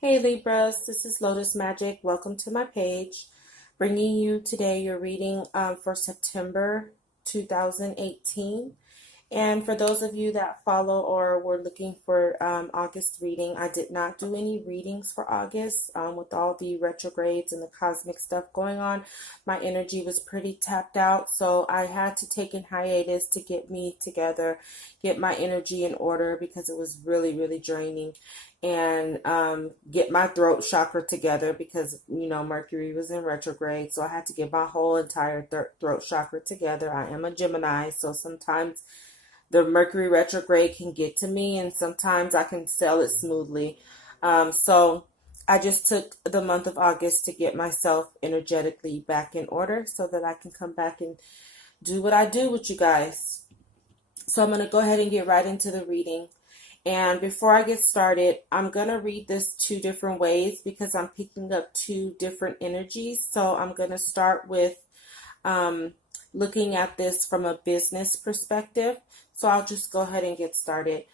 Hey Libras, this is Lotus Magic. Welcome to my page. Bringing you today your reading for September 2018. And for those of you that follow or were looking for August reading, I did not do any readings for August with all the retrogrades and the cosmic stuff going on. My energy was pretty tapped out, so I had to take a hiatus to get me together, get my energy in order because it was really, really draining, and get my throat chakra together because, Mercury was in retrograde, so I had to get my whole entire throat chakra together. I am a Gemini, so sometimes the Mercury retrograde can get to me, and sometimes I can sail it smoothly. So I just took the month of August to get myself energetically back in order so that I can come back and do what I do with you guys. So I'm going to go ahead and get right into the reading. And before I get started, I'm going to read this two different ways because I'm picking up two different energies. So I'm going to start with looking at this from a business perspective. So I'll just go ahead and get started.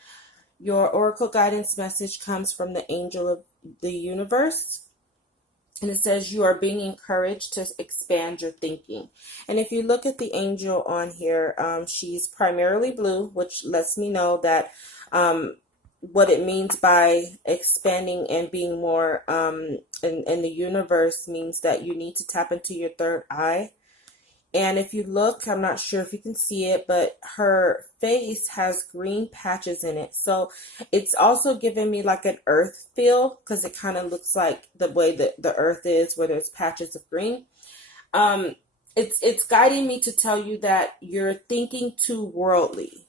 Your oracle guidance message comes from the angel of the universe. And it says you are being encouraged to expand your thinking. And if you look at the angel on here, she's primarily blue, which lets me know that what it means by expanding and being more in the universe means that you need to tap into your third eye. And if you look, I'm not sure if you can see it, but her face has green patches in it. So it's also giving me like an earth feel because it kind of looks like the way that the earth is, where there's patches of green. It's guiding me to tell you that you're thinking too worldly,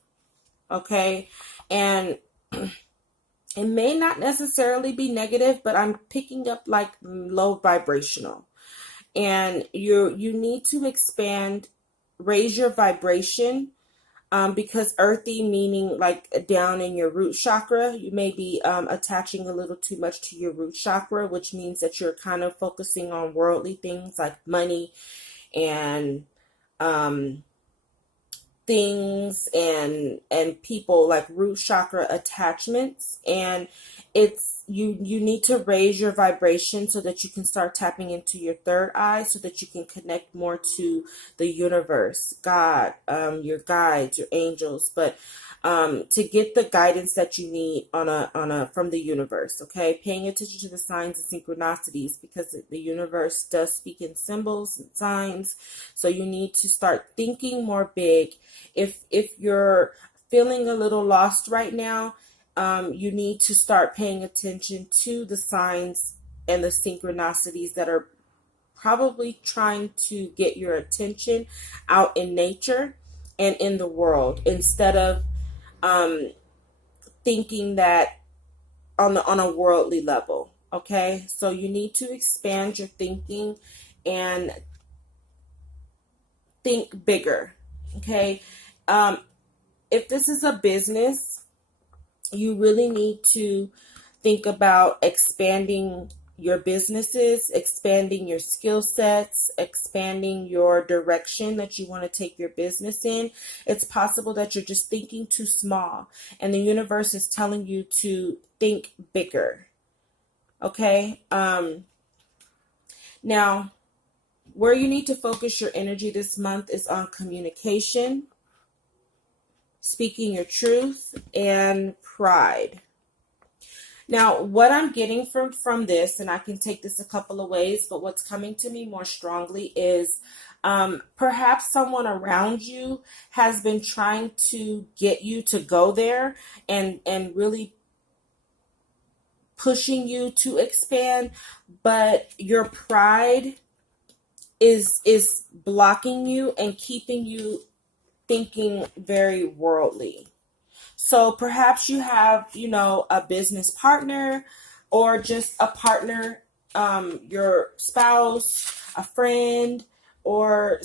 okay? And it may not necessarily be negative, but I'm picking up like low vibrational. And you need to expand, raise your vibration, because earthy meaning like down in your root chakra, you may be attaching a little too much to your root chakra, which means that you're kind of focusing on worldly things like money and things and people, like root chakra attachments. And it's you need to raise your vibration so that you can start tapping into your third eye so that you can connect more to the universe, God, your guides, your angels, but to get the guidance that you need on a from the universe. Okay, paying attention to the signs and synchronicities because the universe does speak in symbols and signs. So you need to start thinking more big. If you're feeling a little lost right now, you need to start paying attention to the signs and the synchronicities that are probably trying to get your attention out in nature and in the world, instead of thinking that on a worldly level. Okay, so you need to expand your thinking and think bigger. Okay, if this is a business, you really need to think about expanding your businesses, expanding your skill sets, expanding your direction that you want to take your business in. It's possible that you're just thinking too small, and the universe is telling you to think bigger. Okay? Now, where you need to focus your energy this month is on communication, speaking your truth, and pride. Now, what I'm getting from this, and I can take this a couple of ways, but what's coming to me more strongly is perhaps someone around you has been trying to get you to go there and really pushing you to expand, but your pride is blocking you and keeping you thinking very worldly. So perhaps you have, a business partner or just a partner, your spouse, a friend, or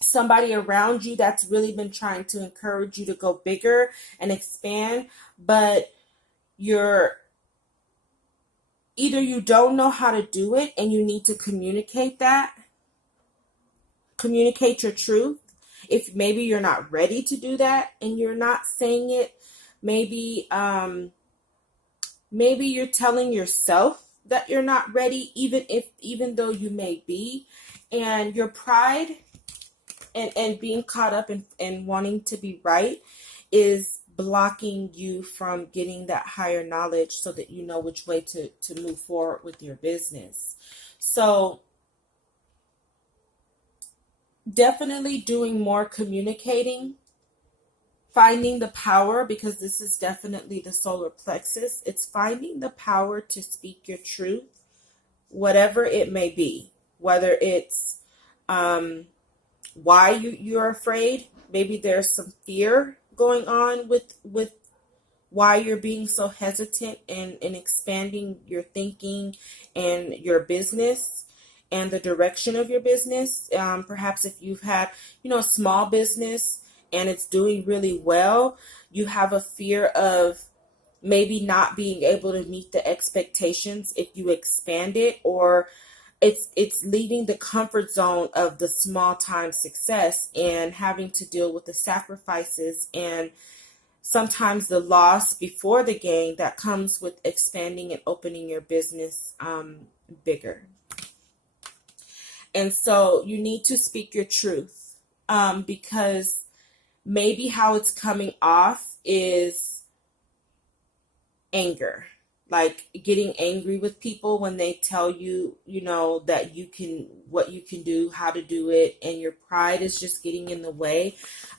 somebody around you that's really been trying to encourage you to go bigger and expand, but either you don't know how to do it and you need to communicate your truth. If maybe you're not ready to do that and you're not saying it, maybe maybe you're telling yourself that you're not ready, even though you may be, and your pride and being caught up in wanting to be right is blocking you from getting that higher knowledge so that you know which way to move forward with your business. So definitely doing more communicating, finding the power, because this is definitely the solar plexus. It's finding the power to speak your truth, whatever it may be, whether it's why you're afraid. Maybe there's some fear going on with why you're being so hesitant in expanding your thinking and your business and the direction of your business. Perhaps if you've had, a small business and it's doing really well, you have a fear of maybe not being able to meet the expectations if you expand it, or it's leaving the comfort zone of the small time success and having to deal with the sacrifices and sometimes the loss before the gain that comes with expanding and opening your business bigger. And so you need to speak your truth, because maybe how it's coming off is anger, like getting angry with people when they tell you, that what you can do, how to do it, and your pride is just getting in the way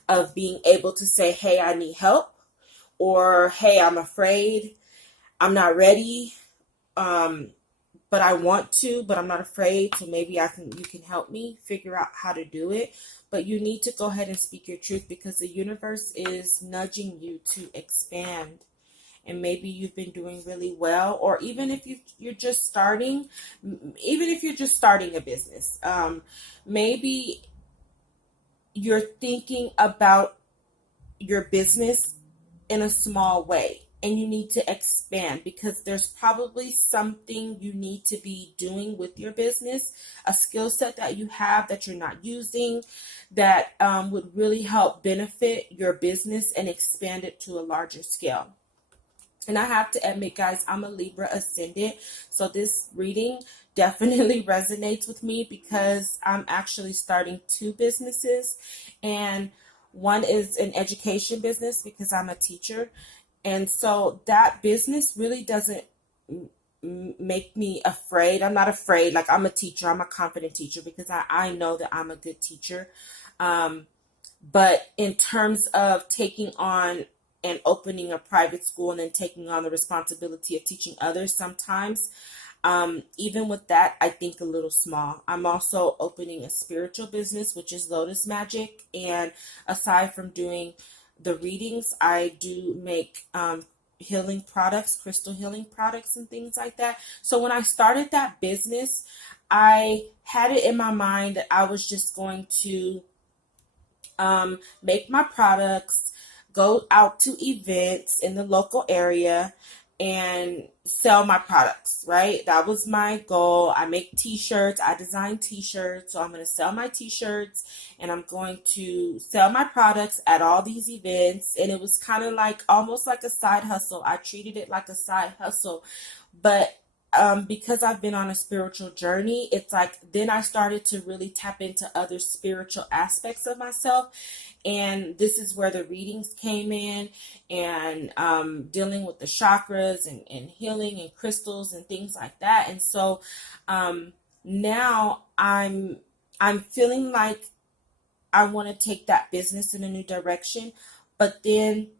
of being able to say, hey, I need help, or hey, I'm afraid, I'm not ready, but I want to, but I'm not afraid, so maybe you can help me figure out how to do it. But you need to go ahead and speak your truth, because the universe is nudging you to expand. And maybe you've been doing really well, or even if you're just starting, a business, maybe you're thinking about your business in a small way and you need to expand, because there's probably something you need to be doing with your business, a skill set that you have that you're not using, that would really help benefit your business and expand it to a larger scale. And I have to admit, guys, I'm a Libra ascendant, so this reading definitely resonates with me, because I'm actually starting two businesses, and one is an education business because I'm a teacher. And so that business really doesn't make me afraid. I'm not afraid. Like, I'm a teacher. I'm a confident teacher because I know that I'm a good teacher. But in terms of taking on and opening a private school and then taking on the responsibility of teaching others, sometimes, even with that, I think a little small. I'm also opening a spiritual business, which is Lotus Magic. And aside from doing the readings, I do make healing products, crystal healing products and things like that. So when I started that business, I had it in my mind that I was just going to make my products, go out to events in the local area and sell my products, right? That was my goal. I make t-shirts. I design t-shirts. So I'm going to sell my t-shirts and I'm going to sell my products at all these events. And it was kind of like almost like a side hustle. I treated it like a side hustle. But because I've been on a spiritual journey, it's like then I started to really tap into other spiritual aspects of myself. And this is where the readings came in, and dealing with the chakras and healing and crystals and things like that. And so now I'm feeling like I want to take that business in a new direction. But then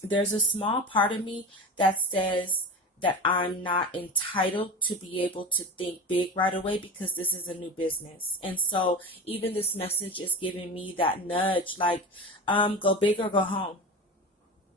there's a small part of me that says that I'm not entitled to be able to think big right away, because this is a new business. And so even this message is giving me that nudge, like, go big or go home.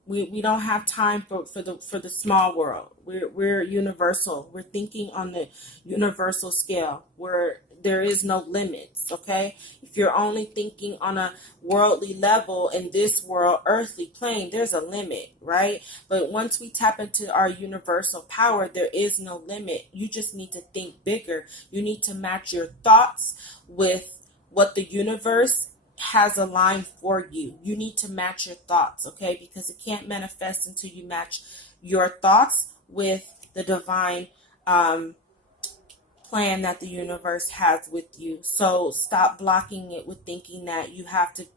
We don't have time for the small world. We're universal. We're thinking on the universal scale where there is no limits, okay? If you're only thinking on a worldly level in this world, earthly plane, there's a limit, right? But once we tap into our universal power, there is no limit. You just need to think bigger. You need to match your thoughts with what the universe has aligned for you. You need to match your thoughts, okay? Because it can't manifest until you match your thoughts with the divine plan that the universe has with you. So stop blocking it with thinking that you have to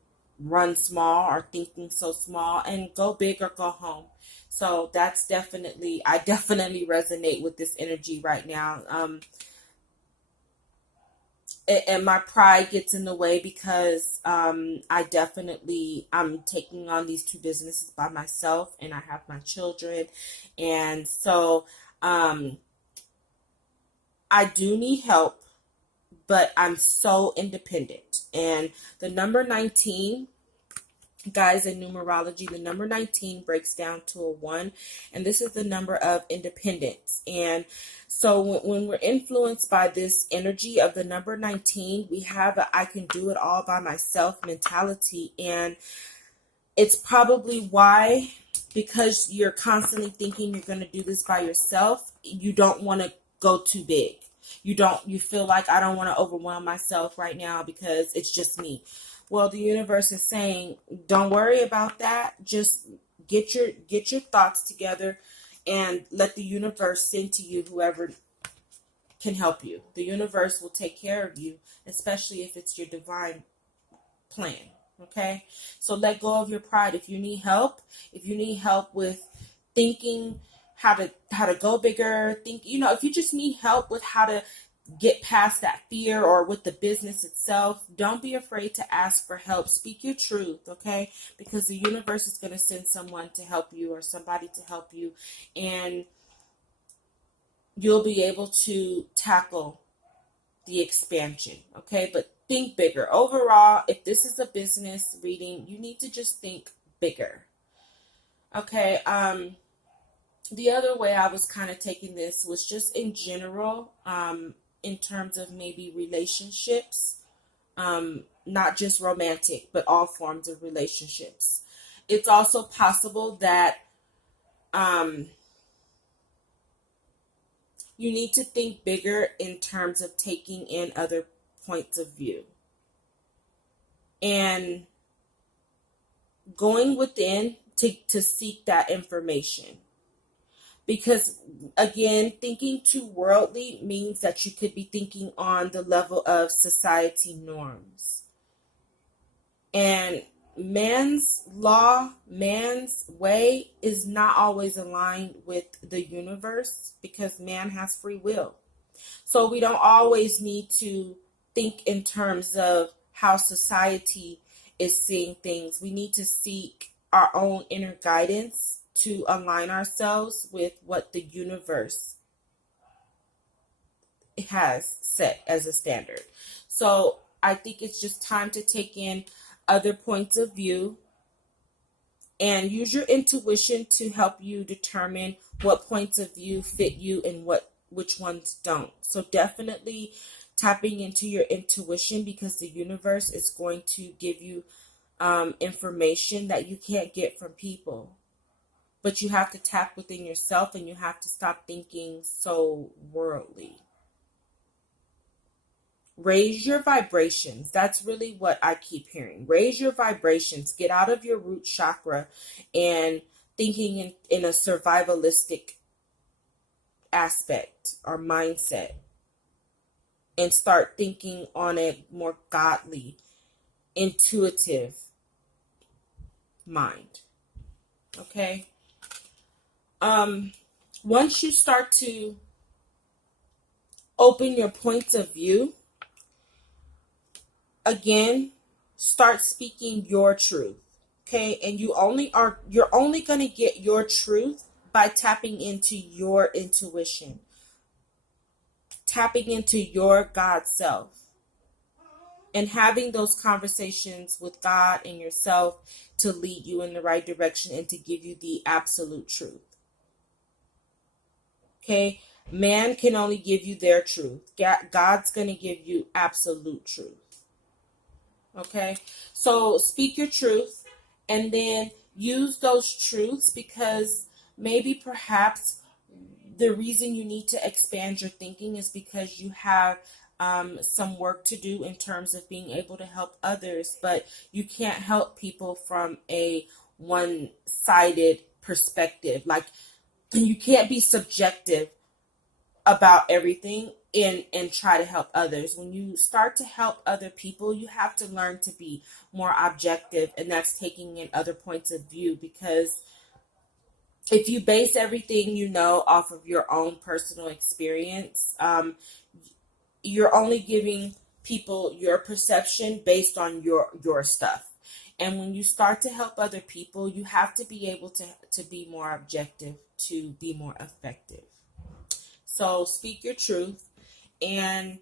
run small or thinking so small, and go big or go home. So that's definitely, I definitely resonate with this energy right now. And my pride gets in the way because I'm taking on these two businesses by myself, and I have my children. And so I do need help, but I'm so independent. And the number 19, guys, in numerology, the number 19 breaks down to a 1, and this is the number of independence. And so when we're influenced by this energy of the number 19, we have a I can do it all by myself mentality. And it's probably why, because you're constantly thinking you're going to do this by yourself, you don't want to go too big. You feel like, I don't want to overwhelm myself right now because it's just me. Well, the universe is saying, don't worry about that. Just get your thoughts together and let the universe send to you whoever can help you. The universe will take care of you, especially if it's your divine plan. Okay? So let go of your pride. If you need help with thinking how to go bigger, if you just need help with how to get past that fear, or with the business itself, don't be afraid to ask for help. Speak your truth, okay? Because the universe is going to send someone to help you, or somebody to help you, and you'll be able to tackle the expansion, okay? But think bigger. Overall, if this is a business reading, you need to just think bigger, okay? The other way I was kind of taking this was just in general, in terms of maybe relationships, not just romantic, but all forms of relationships. It's also possible that you need to think bigger in terms of taking in other points of view and going within to seek that information. Because, again, thinking too worldly means that you could be thinking on the level of society norms. And man's law, man's way is not always aligned with the universe, because man has free will. So we don't always need to think in terms of how society is seeing things. We need to seek our own inner guidance to align ourselves with what the universe has set as a standard. So I think it's just time to take in other points of view and use your intuition to help you determine what points of view fit you and which ones don't. So definitely tapping into your intuition, because the universe is going to give you information that you can't get from people. But you have to tap within yourself, and you have to stop thinking so worldly. Raise your vibrations. That's really what I keep hearing. Raise your vibrations. Get out of your root chakra and thinking in a survivalistic aspect or mindset, and start thinking on a more godly, intuitive mind. Okay? Once you start to open your points of view, again, start speaking your truth. Okay? And you're only going to get your truth by tapping into your intuition, tapping into your God self, and having those conversations with God and yourself to lead you in the right direction and to give you the absolute truth. Okay? Man can only give you their truth. God's going to give you absolute truth. Okay? So speak your truth, and then use those truths, because maybe perhaps the reason you need to expand your thinking is because you have some work to do in terms of being able to help others, but you can't help people from a one-sided perspective. Like, you can't be subjective about everything and try to help others. When you start to help other people, you have to learn to be more objective, and that's taking in other points of view, because if you base everything you know off of your own personal experience, you're only giving people your perception based on your stuff. And when you start to help other people, you have to be able to be more objective, to be more effective. So speak your truth. And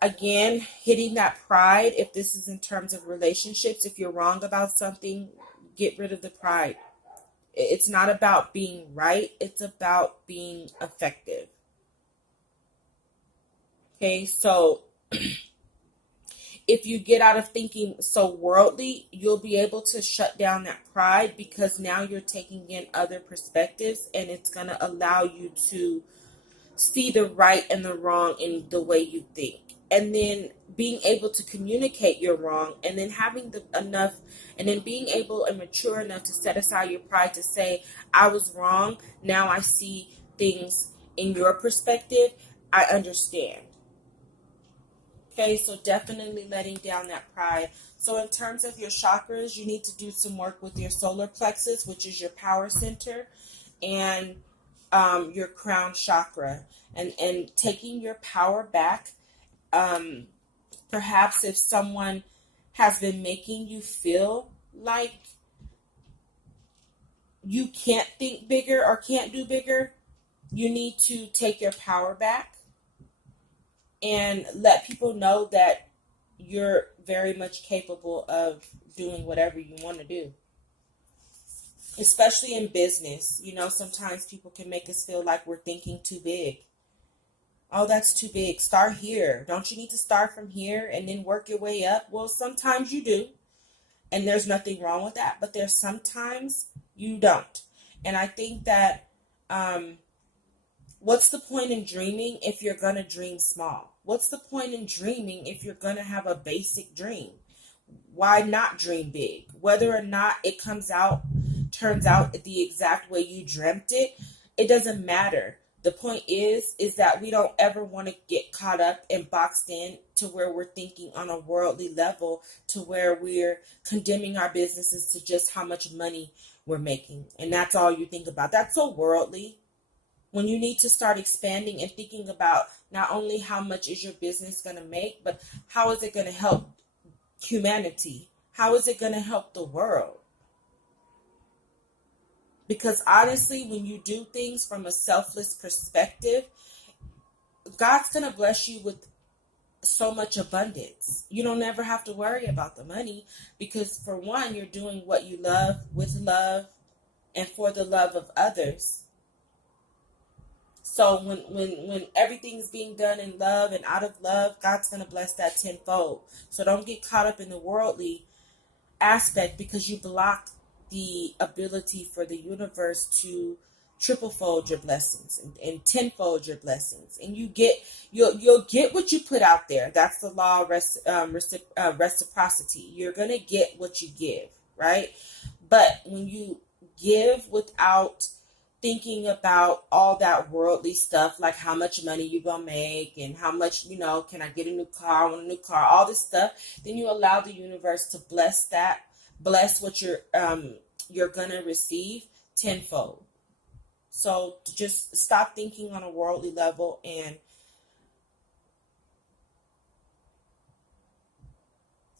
again, hitting that pride, if this is in terms of relationships, if you're wrong about something, get rid of the pride. It's not about being right, it's about being effective. Okay, so if you get out of thinking so worldly, you'll be able to shut down that pride, because now you're taking in other perspectives, and it's going to allow you to see the right and the wrong in the way you think. And then being able to communicate your wrong, and then having the enough, and then being able and mature enough to set aside your pride to say, I was wrong. Now I see things in your perspective. I understand. Okay, so definitely letting down that pride. So in terms of your chakras, you need to do some work with your solar plexus, which is your power center, and your crown chakra, and taking your power back. Perhaps if someone has been making you feel like you can't think bigger or can't do bigger, you need to take your power back and let people know that you're very much capable of doing whatever you want to do. Especially in business, sometimes people can make us feel like we're thinking too big. Oh, that's too big. Start here. Don't you need to start from here and then work your way up? Well, sometimes you do, and there's nothing wrong with that, but there's sometimes you don't. And I think that what's the point in dreaming if you're going to dream small? What's the point in dreaming if you're going to have a basic dream? Why not dream big? Whether or not it turns out the exact way you dreamt it, it doesn't matter. The point is that we don't ever want to get caught up and boxed in to where we're thinking on a worldly level, to where we're condemning our businesses to just how much money we're making. And that's all you think about. That's so worldly. When you need to start expanding and thinking about not only how much is your business going to make, but how is it going to help humanity? How is it going to help the world? Because honestly, when you do things from a selfless perspective, God's going to bless you with so much abundance. You don't ever have to worry about the money, because for one, you're doing what you love with love and for the love of others. So when everything's being done in love and out of love, God's going to bless that tenfold. So don't get caught up in the worldly aspect, because you block the ability for the universe to triple fold your blessings and tenfold your blessings, and you'll get what you put out there. That's the law of reciprocity. You're gonna get what you give, right? But when you give without thinking about all that worldly stuff, like how much money you gonna make and how much, can I get a new car, I want a new car, all this stuff, then you allow the universe to bless what you're gonna receive tenfold. So just stop thinking on a worldly level and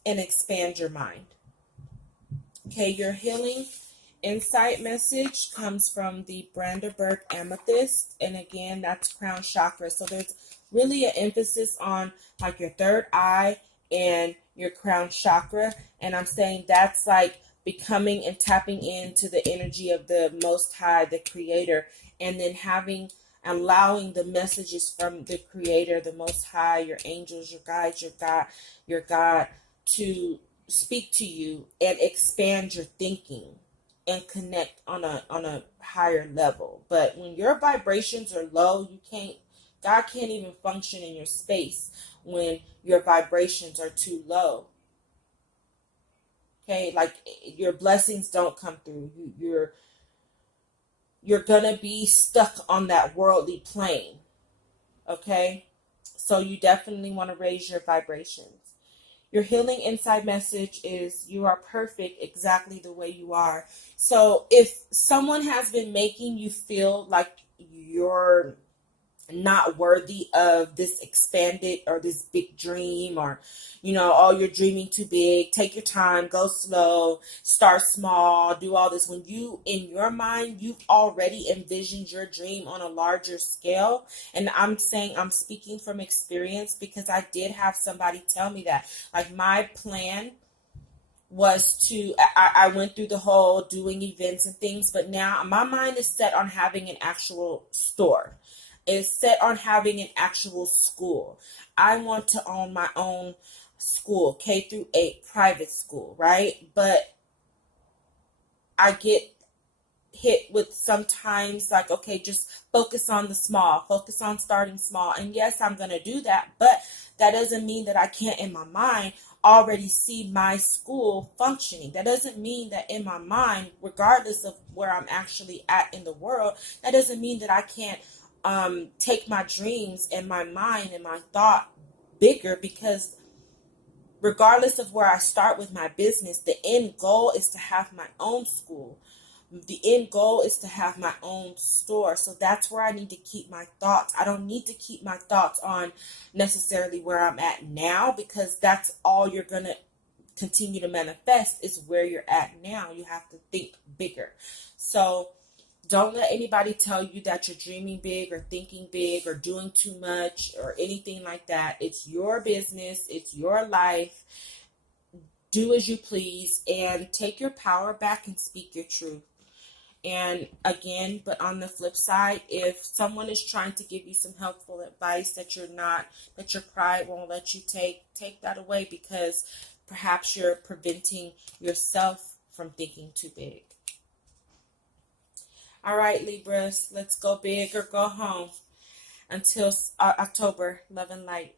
expand your mind. Okay, your healing insight message comes from the Brandenburg Amethyst, and again, that's crown chakra. So there's really an emphasis on like your third eye and your crown chakra, and I'm saying that's like becoming and tapping into the energy of the Most High, the Creator, and then allowing the messages from the Creator, the Most High, your angels, your guides, your God, to speak to you and expand your thinking and connect on a higher level. But when your vibrations are low, God can't even function in your space when your vibrations are too low. Okay, like your blessings don't come through. you're going to be stuck on that worldly plane. Okay? So you definitely want to raise your vibrations. Your healing inside message is you are perfect exactly the way you are. So if someone has been making you feel like you're not worthy of this expanded or this big dream, or oh, you're dreaming too big, take your time, go slow, start small, do all this, when you in your mind you've already envisioned your dream on a larger scale. And I'm saying, I'm speaking from experience, because I did have somebody tell me that, like, my plan was to, I went through the whole doing events and things, but now my mind is set on having an actual store. It's set on having an actual school. I want to own my own school, K-8 private school, right? But I get hit with sometimes like, okay, just focus on the small, focus on starting small. And yes, I'm going to do that, but that doesn't mean that I can't in my mind already see my school functioning. That doesn't mean that in my mind, regardless of where I'm actually at in the world, that doesn't mean that I can't take my dreams and my mind and my thought bigger, because regardless of where I start with my business, the end goal is to have my own school. The end goal is to have my own store. So that's where I need to keep my thoughts. I don't need to keep my thoughts on necessarily where I'm at now, because that's all you're going to continue to manifest is where you're at now. You have to think bigger. So don't let anybody tell you that you're dreaming big or thinking big or doing too much or anything like that. It's your business. It's your life. Do as you please and take your power back and speak your truth. And again, but on the flip side, if someone is trying to give you some helpful advice that your pride won't let you take that away, because perhaps you're preventing yourself from thinking too big. All right, Libras, let's go big or go home. Until October, love and light.